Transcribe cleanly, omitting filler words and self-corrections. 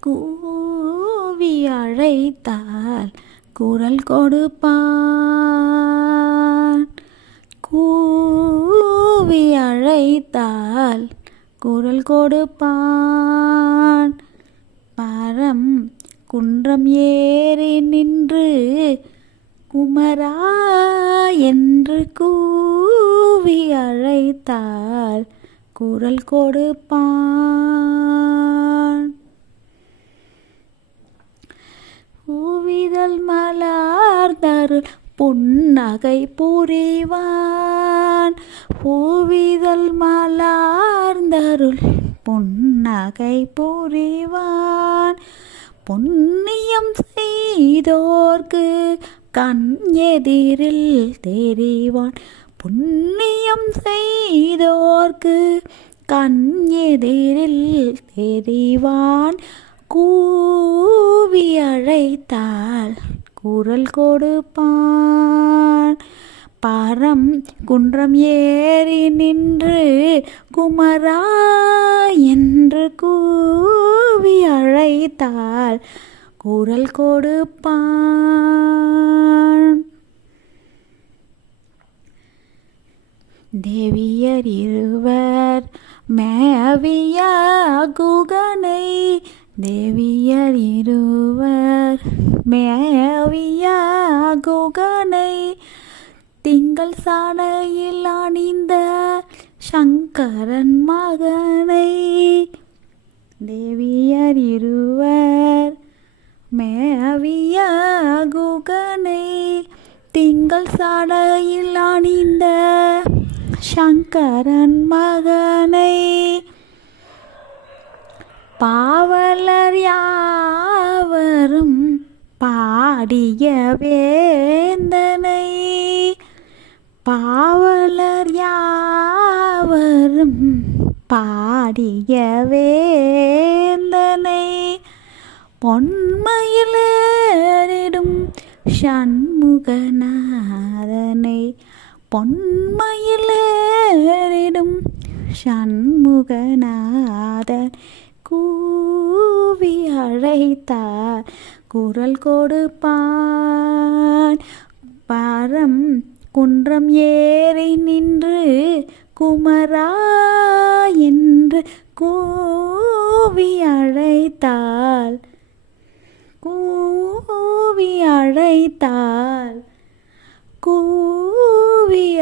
கூவி அழைத்தால் குரல் கொடுப்பான். கூவி அழைத்தால் குரல் கொடுப்பான். பரம் குன்றம் ஏறி நின்று குமரா என்று கூவி அழைத்தால் குரல் கொடுப்பான். பூவிதழ் மலர்ந்தருள் புன்னகை புரிவான். பூவிதழ் மலர்ந்தருள் புன்னகை புரிவான். புண்ணியம் செய்தோர்க்கு கண் எதிரில் தெரிவான். புண்ணியம் செய்தோர்க்கு கண் எதிரில் தெரிவான். கூவி அழைத்தால் குரல் கொடுப்பான். பரம் குன்றம் ஏறி நின்று குமரா என்று கூவி அழைத்தால் குரல் கொடுப்பான். தேவியர் இருவர் மேவிய குகனை. தேவியர் இருவர் மேவிய குகனை திங்கள் சாலையில் அணிந்த சங்கரன் மகனை. தேவியர் இருவர் மேவிய குகனை திங்கள் சாலையில் அணிந்த சங்கரன் மகனை. பாவலர் யாவரும் பாடிய வேந்தனை. பாவலர் யாவரும் பாடிய வேந்தனை. பொன்மயிலேறிடும் சண்முகநாதனை. பொன்மயிலேறிடும் சண்முகநாதன் கூவி அழைத்தார் குரல் கொடுப்பான். பரம் குன்றம் ஏறி நின்று குமரா என்று கூவி அழைத்தால் கூவி அழைத்தால் கூவி